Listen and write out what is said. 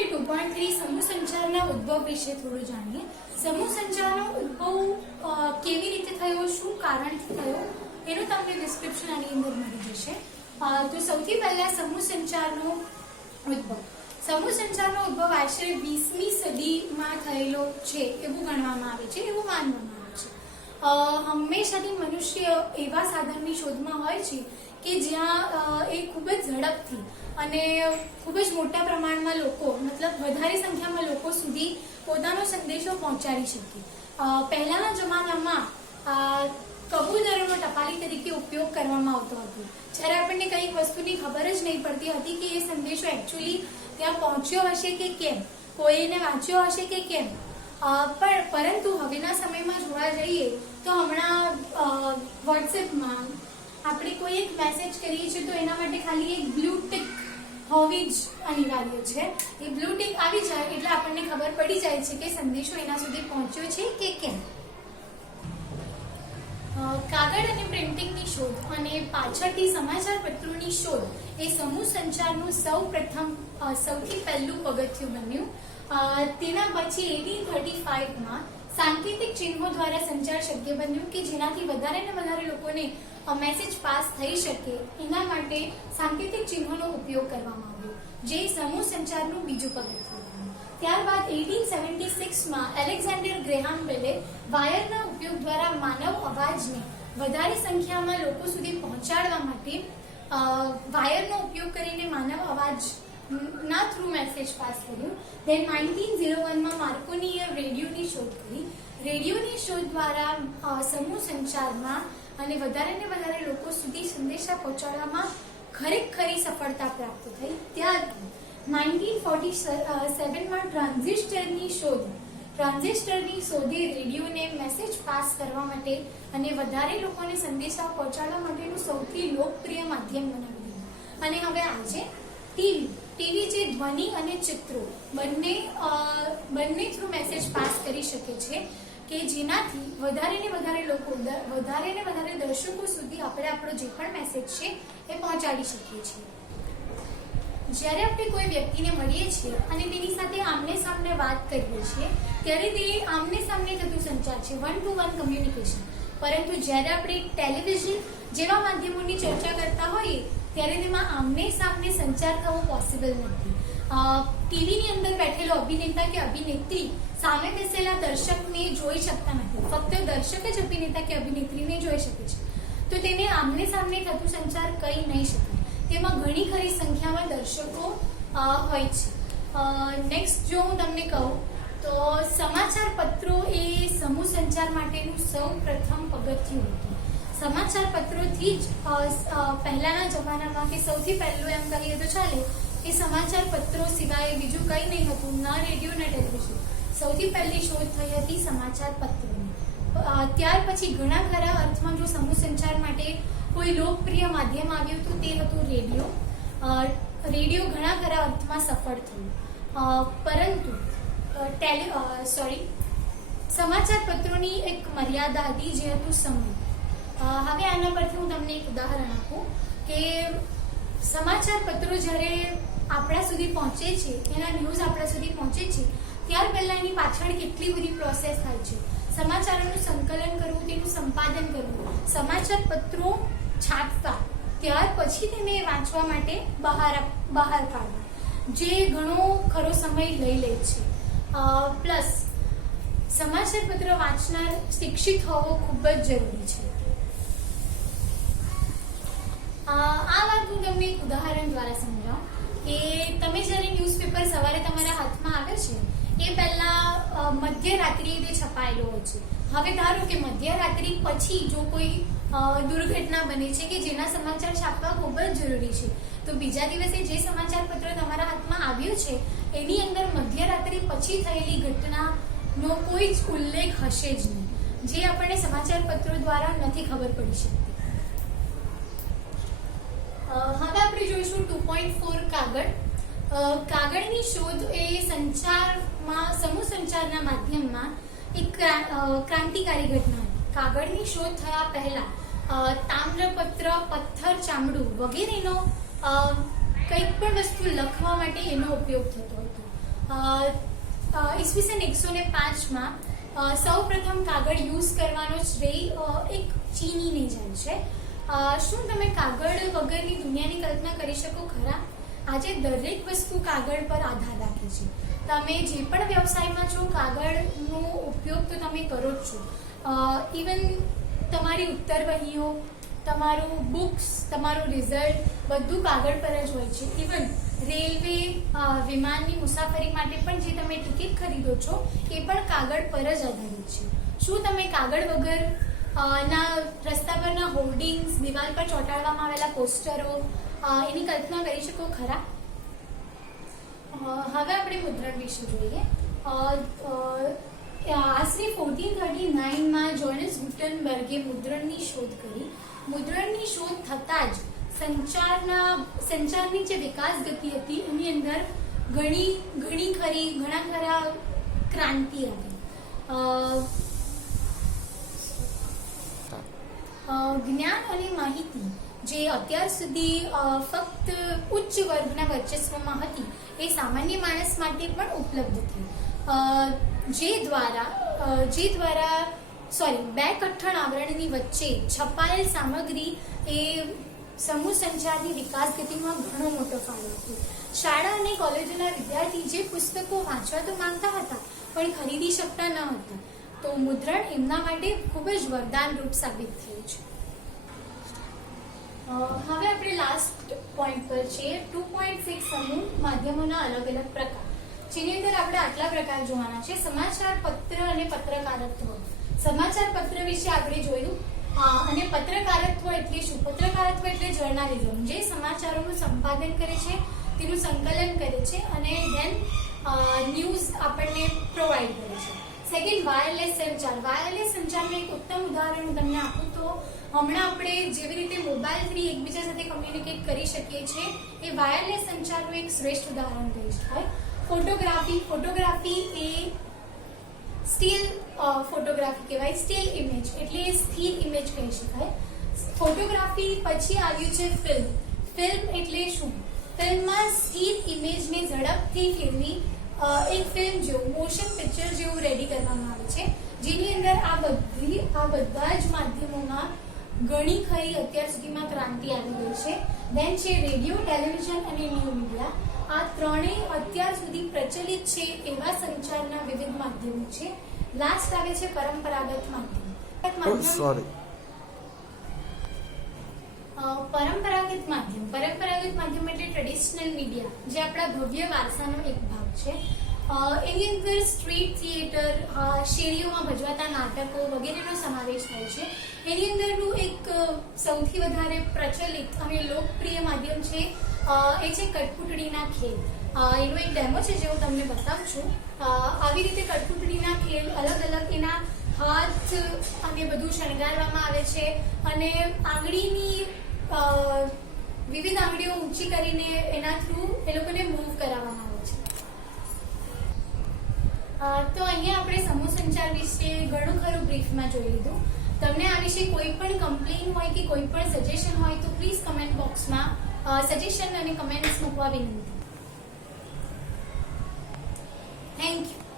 આપણે 2.3 સમૂહ સંચારના ઉદ્ભવ વિશે થોડું જાણીએ. સમૂહ સંચારનો ઉદ્ભવ કેવી રીતે થયો, શું કારણથી થયો, એનું તમને ડિસ્ક્રિપ્શન આની અંદર મળી જશે. તો સૌથી પહેલા સમૂહ સંચારનો ઉદ્ભવ આશરે 20મી સદીમાં થયેલો છે એવું ગણવામાં આવે છે, એવું માનવામાં આવે છે. હંમેશાથી મનુષ્ય એવા સાધનની શોધમાં હોય છે કે જ્યાં એ ખૂબ જ ઝડપથી અને ખૂબ જ મોટા પ્રમાણમાં લોકો, મતલબ વધારે સંખ્યામાં લોકો સુધી પોતાનો સંદેશો પહોંચાડી શકે. પહેલાના જમાનામાં કબૂતરોનો ટપાલી તરીકે ઉપયોગ કરવામાં આવતો હતો. જ્યારે આપણને કંઈક વસ્તુની ખબર જ નહીં પડતી હતી કે એ સંદેશો એકચ્યુઅલી ત્યાં પહોંચ્યો હશે કે કેમ, કોઈને વાંચ્યો હશે કે કેમ. પરંતુ હવેના સમયમાં જોવા જઈએ તો હમણાં વોટ્સએપમાં આપણે કોઈ એક મેસેજ કરીએ છીએ તો એના માટે ખાલી એક બ્લુ ટિક હોવી જ અનિવાર્ય છે. એ બ્લુ ટિક આવી જાય એટલે આપણને ખબર પડી જાય છે કે સંદેશો એના સુધી પહોંચ્યો છે કે કેમ. કાગળ અને પ્રિન્ટિંગની શોધ અને પાછળથી સમાચાર પત્રોની શોધ એ સમૂહ સંચારનું સૌથી પહેલું પગથિયું બન્યું. તેના પછી 1835માં સાંકેતિક ચિહ્નો દ્વારા સંચાર શક્ય બન્યું કે જેનાથી વધારે ને વધારે લોકોને મેસેજ પાસ થઈ શકે એના માટે સાંકેતિક ચિહ્નોનો ઉપયોગ કરવામાં આવ્યો, જે સમૂહ સંચારનું બીજું પગથિયું બન્યું. ત્યારબાદ 1876માં એલેક્ઝાન્ડર ગ્રેહામ બેલે વાયરના ઉપયોગ દ્વારા માનવ અવાજને વધારે સંખ્યામાં લોકો સુધી પહોંચાડવા માટે વાયરનો ઉપયોગ કરીને માનવ અવાજના થ્રુ મેસેજ પાસ કર્યો. દેન 1901માં માર્કોનીએ રેડિયોની શોધ કરી. રેડિયોની શોધ દ્વારા સમૂહ સંચારમાં અને વધારે ને વધારે લોકો સુધી સંદેશા પહોંચાડવામાં ખરેખરી સફળતા પ્રાપ્ત થઈ. ત્યારબાદ 1947માં ટ્રાન્ઝિસ્ટરની શોધે રેડિયોને મેસેજ પાસ કરવા માટે અને વધારે લોકોને સંદેશા પહોંચાડવા માટેનું સૌથી લોકપ્રિય માધ્યમ બનાવી દીધું. અને હવે આજે ટીવી જે ધ્વનિ અને ચિત્રો બંને થ્રુ મેસેજ પાસ કરી શકે છે કે જેનાથી વધારે ને વધારે દર્શકો સુધી આપણે આપણો જે પણ મેસેજ છે એ પહોંચાડી શકીએ છીએ. જ્યારે આપણે કોઈ વ્યક્તિને મળીએ છીએ અને તેની સાથે આમને સામને વાત કરીએ છીએ ત્યારે તે આમને સામને થતું સંચાર છે, 1-to-1 કમ્યુનિકેશન. પરંતુ જ્યારે આપણે ટેલિવિઝન જેવા માધ્યમોની ચર્ચા કરતા હોઈએ ત્યારે તેમાં આમને સામને સંચાર થવો પોસિબલ નથી. ટીવીની અંદર બેઠેલો અભિનેતા કે અભિનેત્રી સામે બેસેલા દર્શકને જોઈ શકતા નથી, ફક્ત દર્શક જ અભિનેતા કે અભિનેત્રીને જોઈ શકે છે. તો તેને આમને સામને થતું સંચાર કહી નહીં શકાય. તેમાં ઘણી ખરી સંખ્યામાં દર્શકો હોય છે. નેક્સ્ટ જો હું તમને કહું તો સમાચાર પત્રો એ સમૂહ સંચાર માટેનું સૌ પ્રથમ પગથિયું હતું. સમાચાર પત્રોથી જ પહેલાના જમાનામાં કે સૌથી પહેલું એમ કહીએ તો ચાલે કે સમાચાર પત્રો સિવાય બીજું કંઈ નહીં હતું, ન રેડિયો ન ટેલિવિઝન. સૌથી પહેલી શોધ થઈ હતી સમાચાર પત્રોની. ત્યાર પછી ઘણા ખરા અર્થમાં જો સમૂહ સંચાર માટે કોઈ લોકપ્રિય માધ્યમ આવ્યું હતું તે હતું રેડિયો. રેડિયો ઘણા ખરા અર્થમાં સફળ થયું, પરંતુ સમાચાર પત્રોની એક મર્યાદા હતી જે હતું સમય. હવે આના પરથી હું તમને એક ઉદાહરણ આપું કે સમાચાર પત્રો જ્યારે આપણા સુધી પહોંચે છે, એના ન્યૂઝ આપણા સુધી પહોંચે છે ત્યાર પહેલા એની પાછળ કેટલી બધી પ્રોસેસ થાય છે. સમાચારોનું સંકલન કરવું, તેનું સંપાદન કરવું, સમાચાર પત્રો છાપવા, ત્યાર પછી તેને વાંચવા માટે બહાર પાડવા, જે ઘણો ખરો સમય લઈ લે છે. પ્લસ સમાચાર પત્ર વાંચનાર શિક્ષિત હોવો ખૂબ જ જરૂરી છે. આ વાત હું તમને એક ઉદાહરણ દ્વારા સમજાવું કે તમે જ્યારે ન્યૂઝપેપર સવારે તમારા હાથમાં આવે છે એ પહેલા મધ્યરાત્રિએ તે છપાયેલો હોય છે. હવે ધારો કે મધ્યરાત્રિ પછી જો કોઈ દુર્ઘટના બને છે કે જેના સમાચાર છાપવા ખૂબ જ જરૂરી છે, તો બીજા દિવસે જે સમાચાર પત્ર તમારા હાથમાં આવ્યું છે એની અંદર મધ્યરાત્રિ પછી થયેલી ઘટનાનો કોઈ જ ઉલ્લેખ હશે જ નહીં, જે આપણને સમાચાર પત્રો દ્વારા નથી ખબર પડી શકતી. હવે આપણે જોઈશું 2.4 કાગળ. કાગળની શોધ એ સમૂહ સંચારના માધ્યમમાં એક ક્રાંતિકારી ઘટના હતી. કાગળની શોધ થયા પહેલા તામ્રપત્ર, પથ્થર, ચામડું વગેરેનો કંઈક પણ વસ્તુ લખવા માટે એનો ઉપયોગ થતો હતો. ઈસવીસન 105માં સૌ પ્રથમ કાગળ યુઝ કરવાનો શ્રેય એક ચીનીને જાય છે. શું તમે કાગળ વગરની દુનિયાની કલ્પના કરી શકો ખરા? આજે દરેક વસ્તુ કાગળ પર આધાર રાખે છે. તમે જે પણ વ્યવસાયમાં છો કાગળનો ઉપયોગ તો તમે કરો જ છો. ઇવન તમારી ઉત્તરવહીઓ, તમારું બુક્સ, તમારું રિઝલ્ટ બધું કાગળ પર જ હોય છે. ઇવન રેલવે, વિમાનની મુસાફરી માટે પણ જે તમે ટિકિટ ખરીદો છો એ પણ કાગળ પર જ આધારિત છે. શું તમે કાગળ વગર ના રસ્તા પરના હોર્ડિંગ્સ, દિવાલ પર ચોંટાડવામાં આવેલા પોસ્ટરો એની કલ્પના કરી શકો ખરા? હવે આપણે મુદ્રણ વિશે જોઈએ. આશરે 1439માં જોહાનસ ગુટેનબર્ગે મુદ્રણની શોધ કરી. મુદ્રણની શોધ થતાં જ સંચારની જે વિકાસ ગતિ હતી એની અંદર ઘણા ખરા ક્રાંતિ આવી. જ્ઞાન અને માહિતી જે અત્યાર સુધી ફક્ત ઉચ્ચ વર્ગના વર્ચસ્વમાં હતી એ સામાન્ય માણસ માટે પણ ઉપલબ્ધ થઈ. જે દ્વારા બે કઠણ આવરણની વચ્ચે છપાયેલ સામગ્રી એ સમૂહ સંચારની વિકાસ ગતિમાં ઘણો મોટો ફાળો આપ્યો. શાળા અને કોલેજોના વિદ્યાર્થી જે પુસ્તકો વાંચવા તો માંગતા હતા પણ ખરીદી શકતા ન હતા, તો મુદ્રણ એમના માટે ખૂબ જ વરદાન રૂપ સાબિત થયું છે. હવે આપણે લાસ્ટ પોઈન્ટ પર છીએ. 2.6 સમૂહ માધ્યમોના અલગ અલગ પ્રકાર, જેની અંદર આપણે આટલા પ્રકાર જોવાના છે. સમાચાર પત્ર અને પત્રકારત્વ. સમાચાર પત્ર વિશે આપણે જોયું. અને પત્રકારત્વ એટલે શું? પત્રકારત્વ એટલે જર્નાલિઝમ, જે સમાચારોનું સંપાદન કરે છે, તેનું સંકલન કરે છે અને ધેન ન્યૂઝ આપણને પ્રોવાઈડ કરે છે. સેકન્ડ, વાયરલેસ સંચાર. વાયરલેસ સંચારનું એક ઉત્તમ ઉદાહરણ હું તમને આપું તો હમણાં આપણે જેવી રીતે મોબાઈલથી એકબીજા સાથે કમ્યુનિકેટ કરી શકીએ છીએ એ વાયરલેસ સંચારનું એક શ્રેષ્ઠ ઉદાહરણ કહી શકાય. ફોટોગ્રાફી એ સ્ટીલ ફોટોગ્રાફી કહેવાય. સ્ટીલ ઇમેજ એટલે સ્થિર ઇમેજ કહી શકાય. ફોટોગ્રાફી પછી આવ્યું છે ફિલ્મ. ફિલ્મ એટલે શું? ફિલ્મમાં સ્થિર ઇમેજને ઝડપથી ફેરવી એક ફિલ્મ જેવું, મોશન પિક્ચર જેવું રેડી કરવામાં આવે છે, જેની અંદર આ બધા જ માધ્યમોમાં ઘણી ખરી અત્યાર સુધીમાં ક્રાંતિ આવી ગઈ છે. દેન છે રેડિયો, ટેલિવિઝન અને ન્યૂ મીડિયા. આ ત્રણેય અત્યાર સુધી પ્રચલિત છે એવા સંચારના વિવિધ માધ્યમો છે. લાસ્ટ આવે છે પરંપરાગત માધ્યમ. પરંપરાગત માધ્યમ એટલે ટ્રેડિશનલ મીડિયા, જે આપણા ભવ્ય વારસાનો એક ભાગ છે. એની અંદર સ્ટ્રીટ થિયેટર, શેરીઓમાં ભજવાતા નાટકો વગેરેનો સમાવેશ થાય છે. એની અંદરનું એક સૌથી વધારે પ્રચલિત અને લોકપ્રિય માધ્યમ છે એ છે કઠપૂતળીના ખેલ. એનો એક ડેમો છે જે હું તમને બતાવું છું. આવી રીતે કઠપૂતળીના ખેલ અલગ અલગ એના હાથ અને બધું શણગારવામાં આવે છે અને વિવિધ આંગળીઓ ઊંચી કરીને એના થ્રુ એ લોકોને મૂવ કરાવવામાં આવે છે. તો અહીંયા આપણે સમૂહ સંચાર વિશે ઘણું ખરું બ્રીફમાં જોઈ લીધું. તમને આ વિશે કોઈ પણ કમ્પ્લેન હોય કે કોઈ પણ સજેશન હોય તો પ્લીઝ કમેન્ટ બોક્સમાં સજેશન અને કમેન્ટ્સ મૂકવા વિનંતી.